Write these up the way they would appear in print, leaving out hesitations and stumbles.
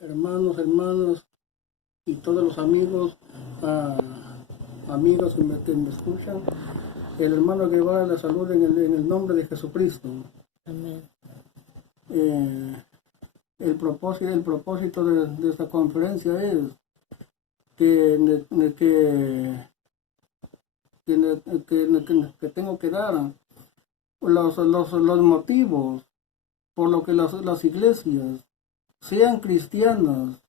hermanos y todos los amigos, amigos que me escuchan. El hermano Guevara la saluda en el nombre de Jesucristo. Amén. El propósito de esta conferencia es que tengo que dar los motivos por lo que las iglesias, sean cristianas,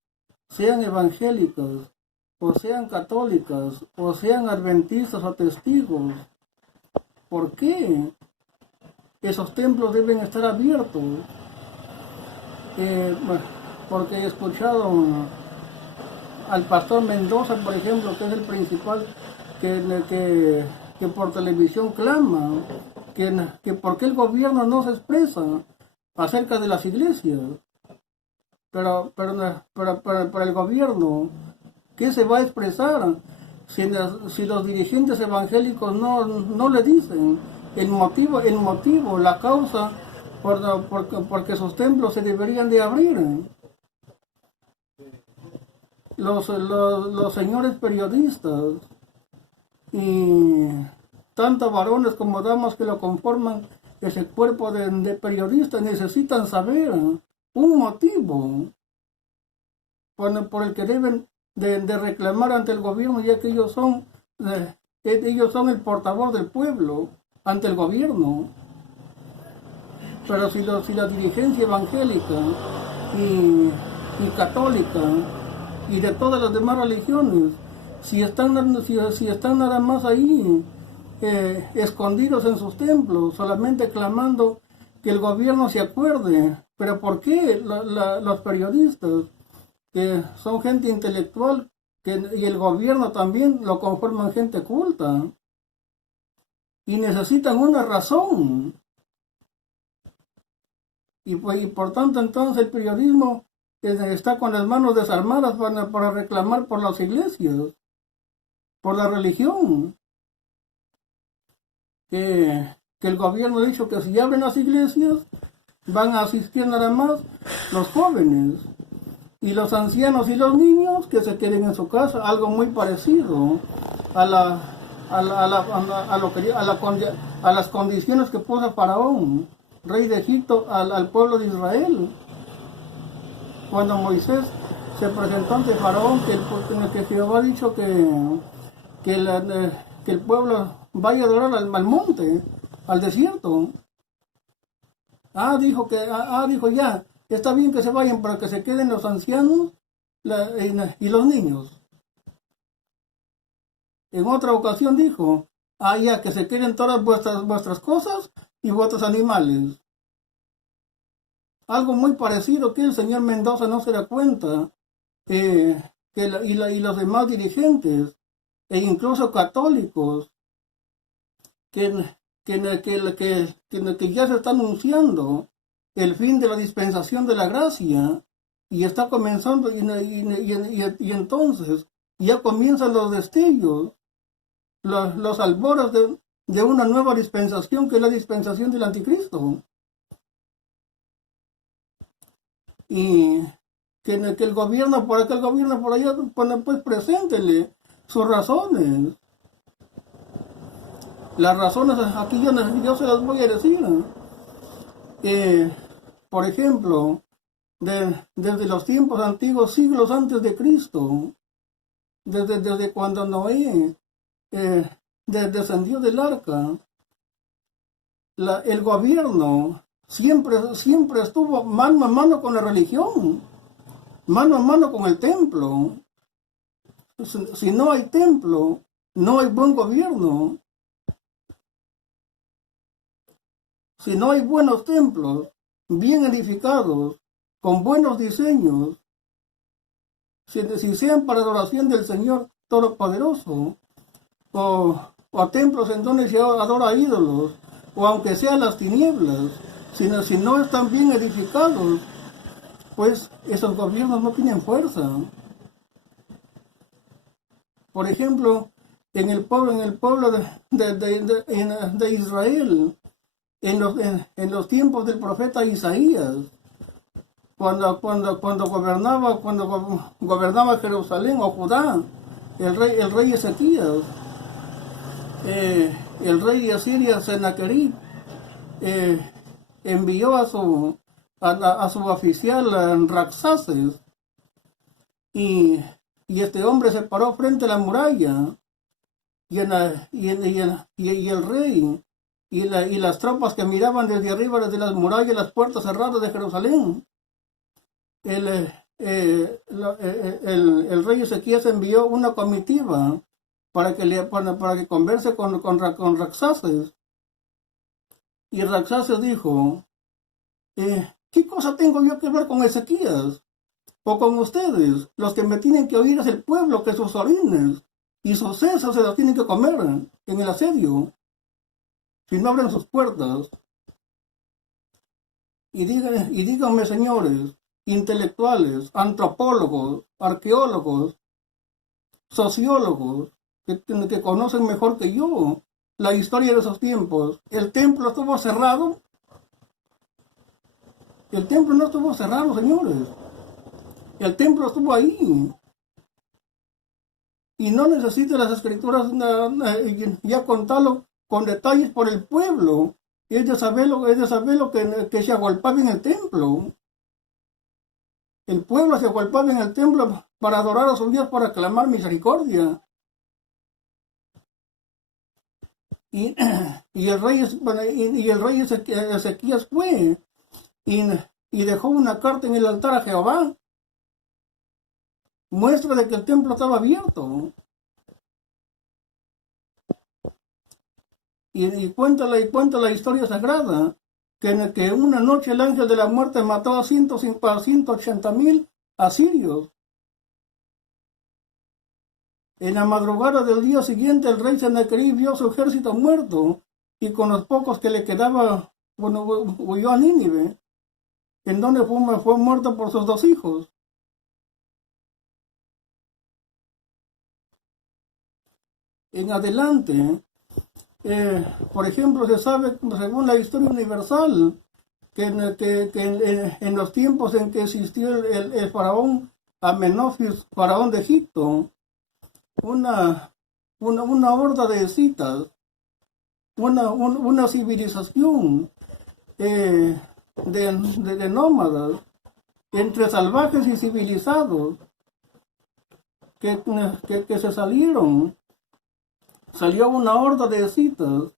sean evangélicas, o sean católicas, o sean adventistas o testigos, ¿por qué esos templos deben estar abiertos? Porque he escuchado al pastor Mendoza, por ejemplo, que es el principal, que por televisión clama que por qué el gobierno no se expresa acerca de las iglesias. Pero para el gobierno, ¿qué se va a expresar si los dirigentes evangélicos no le dicen el motivo, la causa porque sus templos se deberían de abrir? Los señores periodistas y tanto varones como damas que lo conforman, ese cuerpo de periodistas, necesitan saber un motivo por el que deben de reclamar ante el gobierno, ya que ellos son el portavoz del pueblo ante el gobierno. Pero si la dirigencia evangélica y católica y de todas las demás religiones, si están nada más ahí escondidos en sus templos, solamente clamando que el gobierno se acuerde, pero ¿por qué los periodistas, que son gente intelectual, y el gobierno también lo conforman gente culta, y necesitan una razón? Y por tanto entonces el periodismo está con las manos desarmadas para reclamar por las iglesias, por la religión, que el gobierno ha dicho que si abren las iglesias van a asistir nada más los jóvenes, y los ancianos y los niños que se queden en su casa, algo muy parecido a las condiciones que puso Faraón, rey de Egipto, al pueblo de Israel. Cuando Moisés se presentó ante Faraón, que Jehová ha dicho que el pueblo vaya a adorar al monte, al desierto. Dijo ya, está bien que se vayan, para que se queden los ancianos y los niños. En otra ocasión dijo, ya, que se queden todas vuestras cosas y vuestros animales. Algo muy parecido que el señor Mendoza no se da cuenta, y los demás dirigentes, e incluso católicos, que ya se está anunciando el fin de la dispensación de la gracia, y está comenzando, y entonces ya comienzan los destellos, los albores de una nueva dispensación, que es la dispensación del anticristo. Y que el gobierno por acá, el gobierno por allá, pues preséntele sus razones. Las razones aquí yo se las voy a decir. Por ejemplo, desde los tiempos antiguos, siglos antes de Cristo, desde cuando Noé descendió del arca, el gobierno siempre estuvo mano a mano con la religión, mano a mano con el templo. Si no hay templo, no hay buen gobierno. Si no hay buenos templos, bien edificados, con buenos diseños, si sean para adoración del Señor Todopoderoso, o templos en donde se adora ídolos, o aunque sean las tinieblas, si no están bien edificados, pues esos gobiernos no tienen fuerza. Por ejemplo, en el pueblo de Israel, en los tiempos del profeta Isaías, cuando gobernaba Jerusalén o Judá, el rey Ezequías, el rey de Asiria, Sennacherib, eh, envió a su oficial Rabsaces, y este hombre se paró frente a la muralla, y el rey y las tropas que miraban desde arriba, desde las murallas, las puertas cerradas de Jerusalén, el rey Ezequías envió una comitiva para que converse con Rabsaces. Y Rabsaces dijo, ¿qué cosa tengo yo que ver con Ezequías? O con ustedes, los que me tienen que oír es el pueblo, que sus orines y sus sesos se los tienen que comer en el asedio, si no abren sus puertas. Y díganme, señores, intelectuales, antropólogos, arqueólogos, sociólogos, que conocen mejor que yo la historia de esos tiempos. El templo estuvo cerrado. El templo no estuvo cerrado, señores. El templo estuvo ahí. Y no necesita las escrituras ya contarlo con detalles por el pueblo. Es de saber lo que se agolpaba en el templo. El pueblo se agolpaba en el templo para adorar a su Dios, para clamar misericordia. Y el rey Ezequías fue y dejó una carta en el altar a Jehová, muestra de que el templo estaba abierto. Y cuenta la historia sagrada, que una noche el ángel de la muerte mató a 180,000 asirios. En la madrugada del día siguiente, el rey Sennacherib vio su ejército muerto, y con los pocos que le quedaba, huyó a Nínive, en donde fue muerto por sus 2 hijos. En adelante, por ejemplo, se sabe, según la historia universal, que en los tiempos en que existió el faraón Amenofis, faraón de Egipto, una horda de escitas, una civilización de nómadas, entre salvajes y civilizados, que se salieron. Salió una horda de escitas,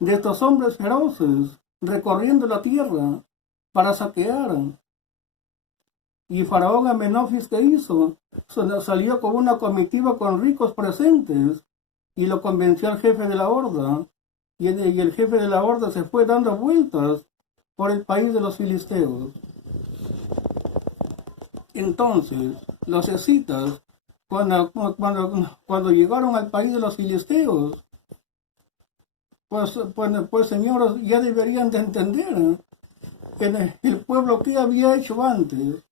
de estos hombres feroces, recorriendo la tierra para saquear. Y Faraón Amenofis, ¿qué hizo? Salió con una comitiva con ricos presentes y lo convenció al jefe de la horda. Y el jefe de la horda se fue dando vueltas por el país de los filisteos. Entonces, los escitas, cuando llegaron al país de los filisteos, pues señores, ya deberían de entender que el pueblo que había hecho antes.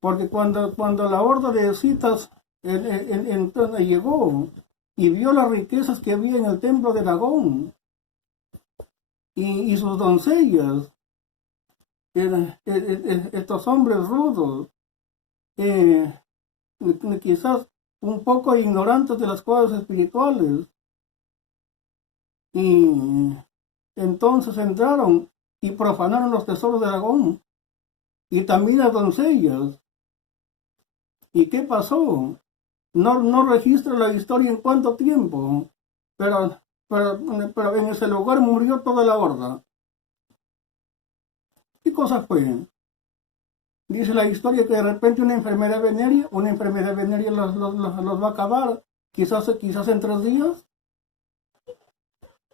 Porque cuando la horda de escitas llegó y vio las riquezas que había en el templo de Dagón y sus doncellas, estos hombres rudos, quizás un poco ignorantes de las cosas espirituales, y entonces entraron y profanaron los tesoros de Dagón y también las doncellas. ¿Y qué pasó? No registra la historia en cuánto tiempo, pero en ese lugar murió toda la horda. ¿Qué cosa fue? Dice la historia que de repente una enfermedad venérea los va a acabar, quizás en 3 días,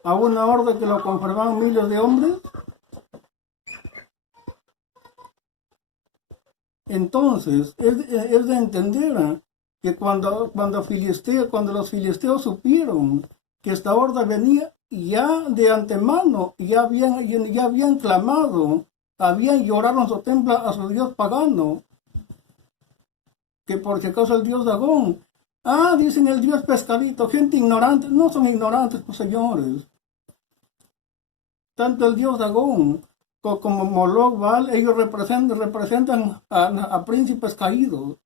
a una horda que lo conformaban miles de hombres. Entonces, es de entender que cuando los filisteos supieron que esta horda venía, ya de antemano, ya habían clamado, habían llorado en su templo a su dios pagano, que por si acaso el dios Dagón. Dicen el dios pescadito, gente ignorante. No son ignorantes, pues, señores. Tanto el dios Dagón como Moloch, Baal, ellos representan a príncipes caídos,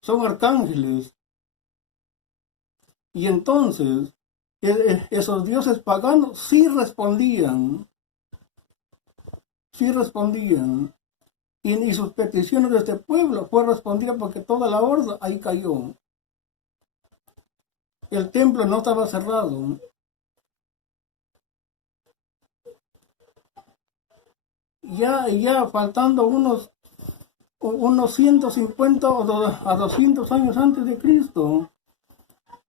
son arcángeles. Y entonces, esos dioses paganos sí respondían. Y sus peticiones de este pueblo fue respondida porque toda la horda ahí cayó. El templo no estaba cerrado. Ya faltando unos 150 a 200 años antes de Cristo,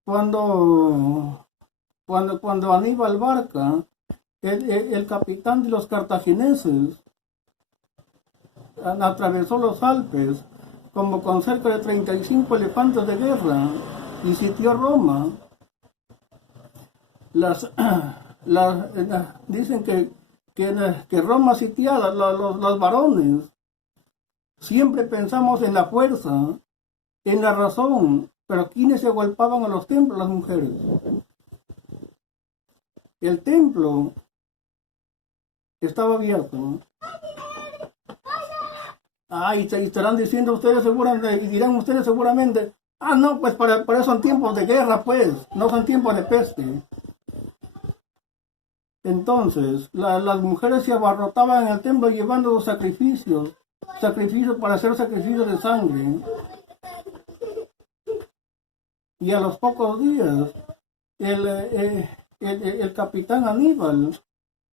cuando Aníbal Barca, el capitán de los cartagineses, atravesó los Alpes como con cerca de 35 elefantes de guerra y sitió Roma. Dicen que Roma sitiada, los varones, siempre pensamos en la fuerza, en la razón, pero ¿quiénes se agolpaban a los templos? Las mujeres. El templo estaba abierto. Y estarán diciendo ustedes seguramente, y dirán ustedes seguramente, no, pues para eso son tiempos de guerra, pues, no son tiempos de peste. Entonces, las mujeres se abarrotaban en el templo llevando los sacrificios para hacer sacrificios de sangre. Y a los pocos días, el capitán Aníbal,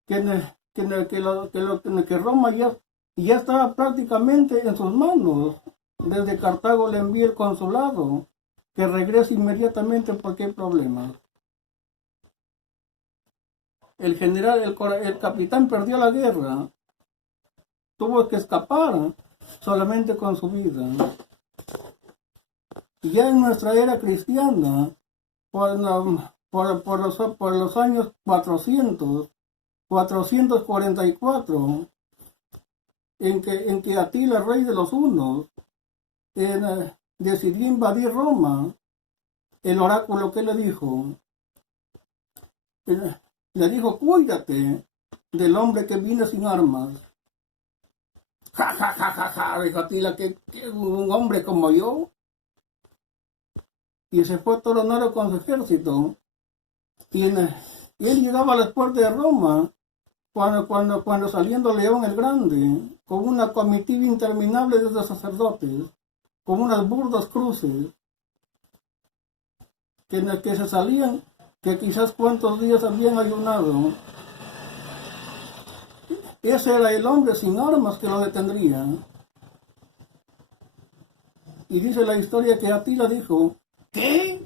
que Roma ya estaba prácticamente en sus manos. Desde Cartago le envía el consulado, que regrese inmediatamente porque hay problemas. El capitán perdió la guerra, tuvo que escapar solamente con su vida. Y ya en nuestra era cristiana, por los años 444, en que Atila, rey de los hunos, decidió invadir Roma, el oráculo que le dijo, cuídate del hombre que viene sin armas. Ja, ja, ja, ja, ja, dijo Atila, que un hombre como yo. Y se fue Toronoro con su ejército. Y él llegaba a las puertas de Roma cuando saliendo León el Grande, con una comitiva interminable de sacerdotes, con unas burdas cruces, que se salían, que quizás cuántos días habían ayunado. Ese era el hombre sin armas que lo detendría. Y dice la historia que Atila dijo, ¿qué?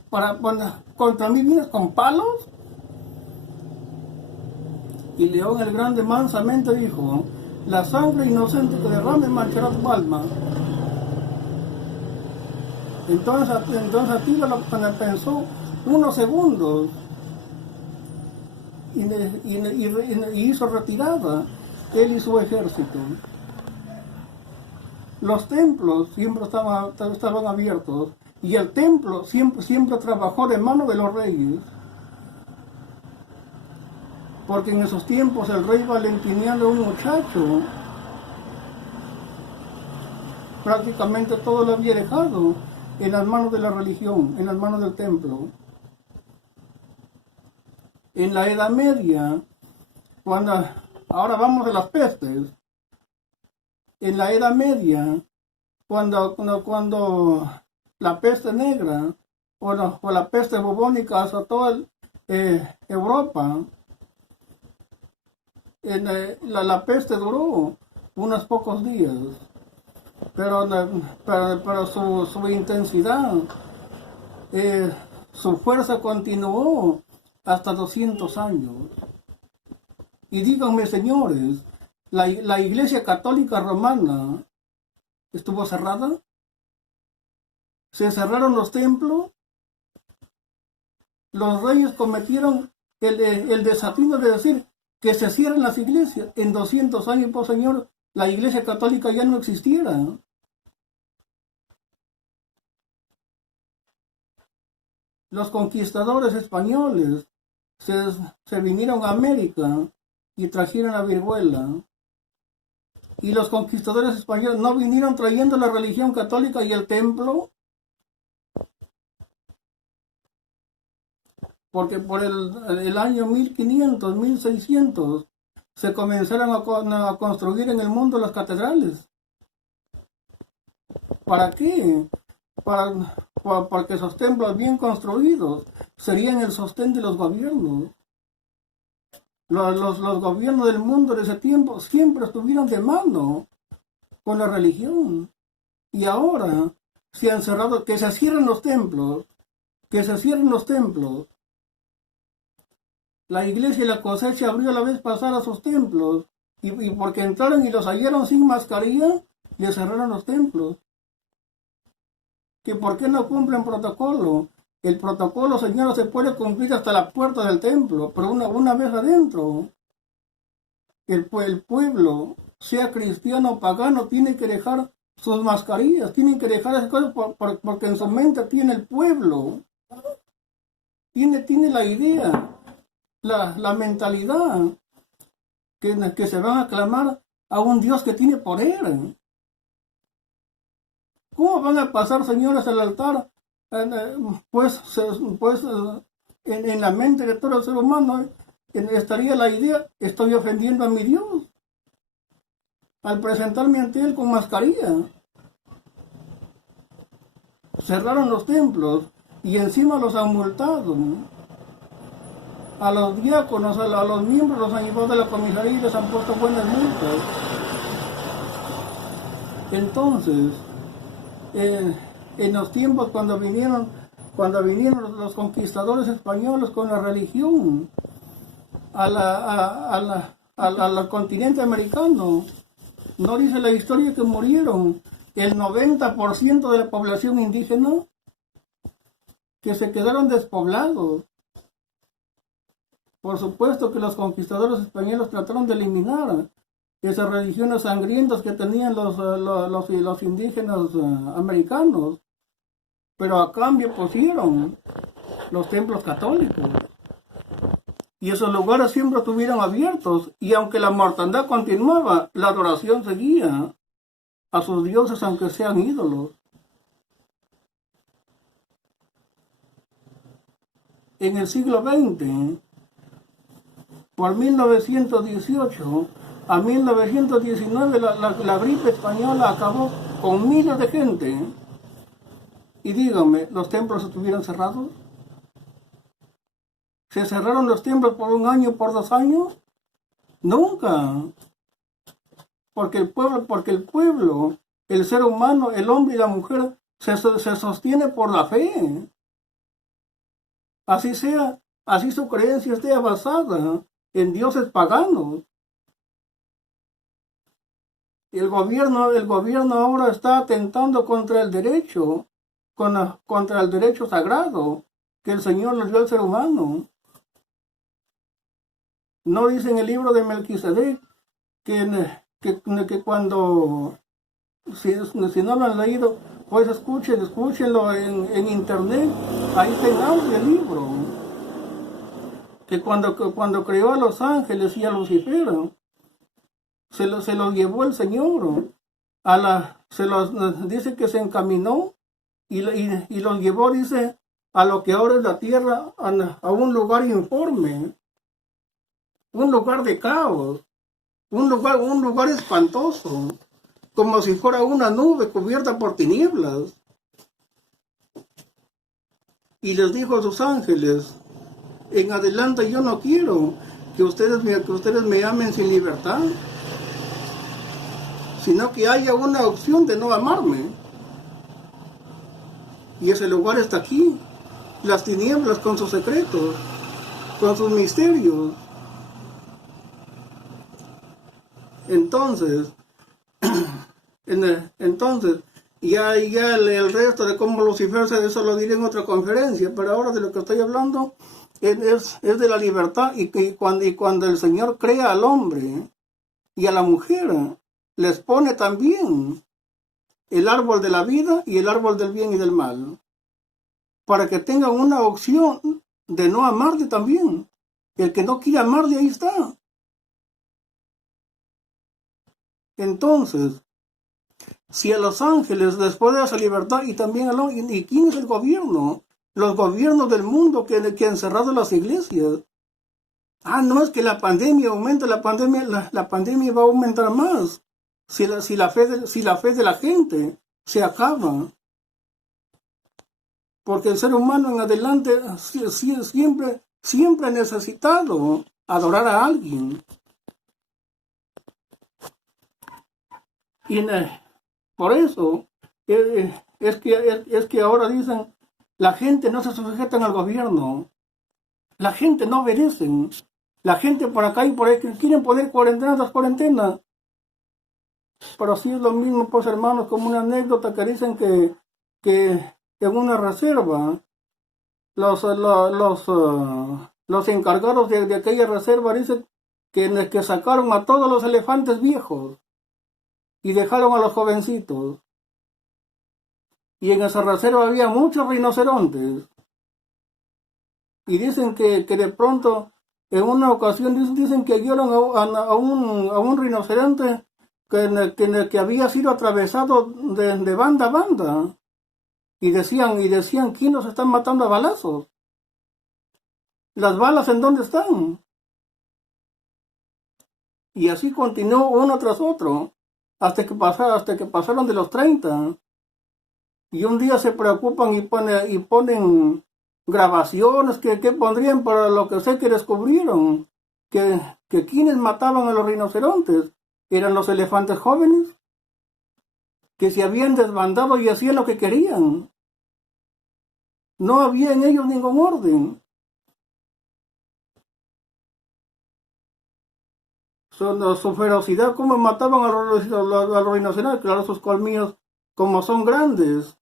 ¿Contra mí vienes con palos? Y León el Grande mansamente dijo, la sangre inocente que derrame manchará tu alma. Entonces Atila lo pensó unos segundos y hizo retirada él y su ejército. Los templos siempre estaban abiertos y el templo siempre trabajó de mano de los reyes. Porque en esos tiempos el rey Valentiniano, un muchacho, prácticamente todo lo había dejado en las manos de la religión, en las manos del templo. En la Edad Media, ahora vamos a las pestes, en la Edad Media, cuando la peste negra o la peste bubónica azotó Europa, la peste duró unos pocos días, pero su intensidad, su fuerza continuó hasta 200 años. Y díganme, señores, ¿la Iglesia Católica Romana estuvo cerrada? ¿Se cerraron los templos? Los reyes cometieron el desatino de decir que se cierren las iglesias. En 200 años, pues señor, la Iglesia Católica ya no existiera. Los conquistadores españoles se vinieron a América y trajeron la viruela. Y los conquistadores españoles no vinieron trayendo la religión católica y el templo, porque por el año 1500, 1600, se comenzaron a construir en el mundo las catedrales. ¿Para qué? Para que esos templos bien construidos serían el sostén de los gobiernos. Los gobiernos del mundo de ese tiempo siempre estuvieron de mano con la religión. Y ahora se han cerrado, que se cierren los templos, que se cierren los templos. La iglesia y la cosecha abrió la vez pasada sus templos, y porque entraron y los hallaron sin mascarilla, le cerraron los templos. ¿Que por qué no cumplen protocolo? El protocolo, señor, se puede cumplir hasta la puerta del templo, pero una vez adentro, el pueblo, sea cristiano o pagano, tiene que dejar sus mascarillas, tienen que dejar esas cosas porque en su mente tiene el pueblo, tiene la idea, la mentalidad, que se van a clamar a un Dios que tiene poder. ¿Cómo van a pasar, señores, al altar? Pues en la mente de todo ser humano estaría la idea, estoy ofendiendo a mi Dios al presentarme ante Él con mascarilla. Cerraron los templos y encima los han multado. A los diáconos, a los miembros los han llevado de la comisaría y les han puesto buenas multas. Entonces, en los tiempos cuando vinieron los conquistadores españoles con la religión al continente americano, ¿no dice la historia que murieron el 90% de la población indígena? Que se quedaron despoblados. Por supuesto que los conquistadores españoles trataron de eliminar esas religiones sangrientas que tenían los indígenas americanos, pero a cambio pusieron los templos católicos. Y esos lugares siempre estuvieron abiertos, y aunque la mortandad continuaba, la adoración seguía a sus dioses, aunque sean ídolos. En el siglo XX, por 1918 a 1919, la gripe española acabó con miles de gente. Y díganme, ¿los templos estuvieron cerrados? ¿Se cerraron los templos por un año, por 2 años? Nunca. Porque el pueblo, el ser humano, el hombre y la mujer se sostiene por la fe. Así su creencia esté basada en dioses paganos. El gobierno ahora está atentando contra el derecho, contra el derecho sagrado que el Señor nos dio al ser humano. No dice en el libro de Melquisedec que cuando, si no lo han leído, pues escúchenlo en internet, ahí está en audio el libro. Que cuando creó a los ángeles y a Lucifer, se los llevó el Señor. Dice que se encaminó y los llevó, dice, a lo que ahora es la tierra, a un lugar informe, un lugar de caos, un lugar espantoso, como si fuera una nube cubierta por tinieblas. Y les dijo a sus ángeles, en adelante yo no quiero que ustedes me amen sin libertad, sino que haya una opción de no amarme. Y ese lugar está aquí, las tinieblas con sus secretos, con sus misterios. Entonces, ya el resto de cómo Lucifer eso lo diré en otra conferencia, pero ahora de lo que estoy hablando es de la libertad, y cuando el Señor crea al hombre y a la mujer, les pone también el árbol de la vida y el árbol del bien y del mal, para que tengan una opción de no amarle también. El que no quiere amarle, ahí está. Entonces, si a los ángeles les puede dar esa libertad y también a los... ¿Y quién es el gobierno? Los gobiernos del mundo que han cerrado las iglesias. Ah, no es que la pandemia aumenta, la pandemia va a aumentar más. Si la fe de la gente se acaba. Porque el ser humano en adelante siempre ha necesitado adorar a alguien. Y por eso es que ahora dicen, la gente no se sujeta al gobierno. La gente no obedece. La gente por acá y por ahí que quieren poner cuarentena tras cuarentena. Pero sí es lo mismo, pues hermanos, como una anécdota que dicen que en una reserva los encargados de aquella reserva dicen que sacaron a todos los elefantes viejos y dejaron a los jovencitos. Y en esa reserva había muchos rinocerontes. Y dicen que de pronto, en una ocasión, dicen que hallaron a un rinoceronte que había sido atravesado de banda a banda. Y decían, ¿quién nos están matando a balazos? ¿Las balas en dónde están? Y así continuó uno tras otro, hasta que pasaron de los 30. Y un día se preocupan y ponen grabaciones que pondrían para lo que sé que descubrieron, que quienes mataban a los rinocerontes eran los elefantes jóvenes, que se habían desbandado y hacían lo que querían. No había en ellos ningún orden. Su ferocidad, como mataban a los rinocerontes, claro, sus colmillos, como son grandes,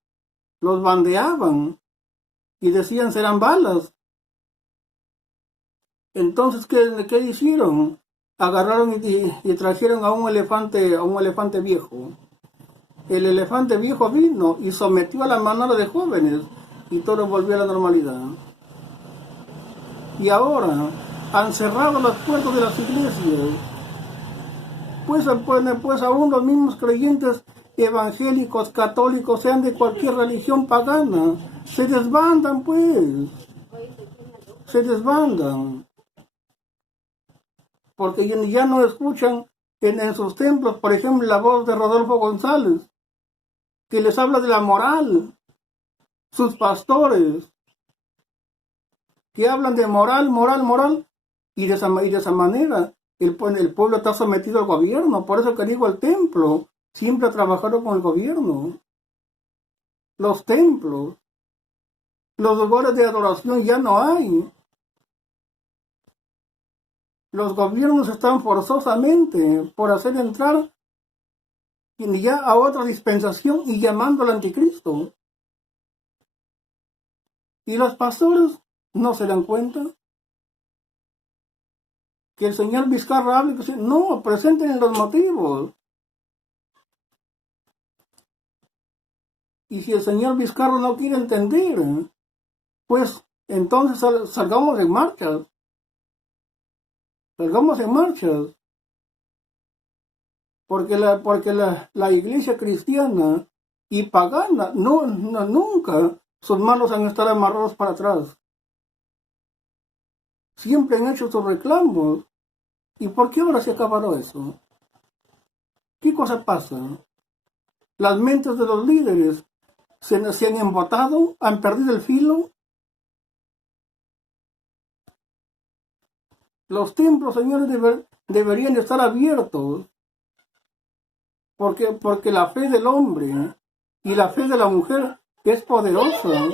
los bandeaban y decían serán balas. Entonces, ¿qué hicieron? Agarraron y trajeron a un elefante viejo. El elefante viejo vino y sometió a la manada de jóvenes y todo volvió a la normalidad. Y ahora han cerrado las puertas de las iglesias. Pues aún los mismos creyentes evangélicos, católicos, sean de cualquier religión pagana, se desbandan pues. Se desbandan. Porque ya no escuchan en sus templos, por ejemplo, la voz de Rodolfo González, que les habla de la moral. Sus pastores, que hablan de moral, y de esa manera el pueblo está sometido al gobierno. Por eso que digo, el templo siempre ha trabajado con el gobierno. Los templos, los lugares de adoración ya no hay. Los gobiernos están forzosamente por hacer entrar ya a otra dispensación y llamando al anticristo. Y los pastores no se dan cuenta que el señor Vizcarra hable, que no, presenten los motivos. Y si el señor Vizcarra no quiere entender, pues entonces salgamos en marchas. Salgamos en marchas. Porque la iglesia cristiana y pagana nunca sus manos han estado amarrados para atrás. Siempre han hecho sus reclamos. ¿Y por qué ahora se ha acabado eso? ¿Qué cosa pasa? Las mentes de los líderes se han embotado, han perdido el filo. Los templos, señores, deberían estar abiertos. Porque la fe del hombre y la fe de la mujer es poderosa.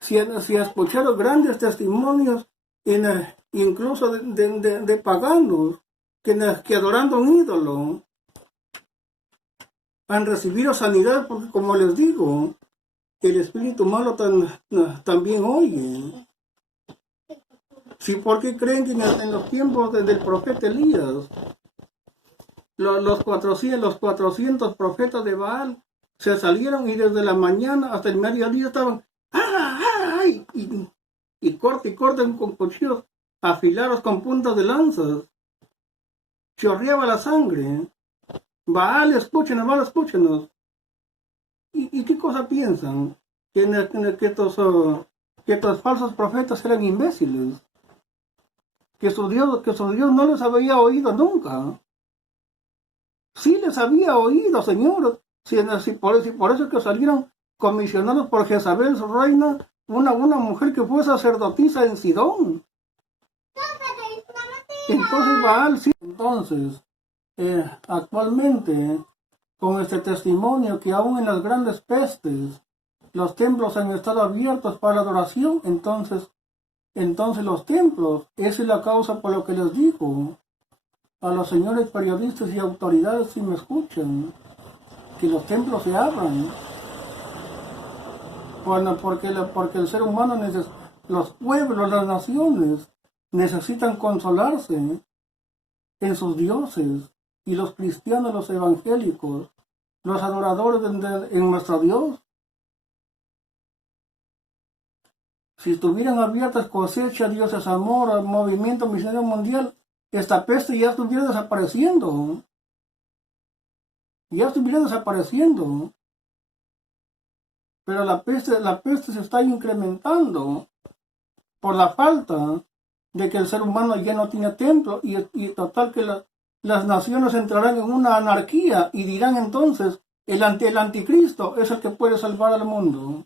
Si escucharon grandes testimonios, incluso de paganos, que adorando a un ídolo, han recibido sanidad, porque como les digo, el espíritu malo también oye. Sí, porque creen que en los tiempos del profeta Elías, los 400 profetas de Baal se salieron y desde la mañana hasta el mediodía estaban y corten con cuchillos afilados con puntas de lanzas. Chorreaba la sangre. Vale, escúchenos. ¿Y qué cosa piensan? Que estos falsos profetas eran imbéciles. Que su Dios no les había oído nunca. Sí les había oído, Señor. Si por eso es que salieron comisionados por Jezabel, su reina, una mujer que fue sacerdotisa en Sidón. Entonces, Baal, sí. Entonces, actualmente, con este testimonio que aún en las grandes pestes, los templos han estado abiertos para la adoración, entonces los templos, esa es la causa por lo que les digo a los señores periodistas y autoridades, si me escuchan, que los templos se abran. Bueno, porque el ser humano, los pueblos, las naciones, necesitan consolarse en sus dioses. Y los cristianos, los evangélicos, los adoradores en nuestro Dios, si estuvieran abiertas cosecha, dioses amor, movimiento misionero mundial, esta peste ya estuviera desapareciendo. Ya estuviera desapareciendo. Pero la peste se está incrementando por la falta de que el ser humano ya no tiene templo y total que las naciones entrarán en una anarquía y dirán entonces el anticristo es el que puede salvar al mundo.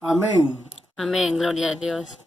Amén. Amén, gloria a Dios.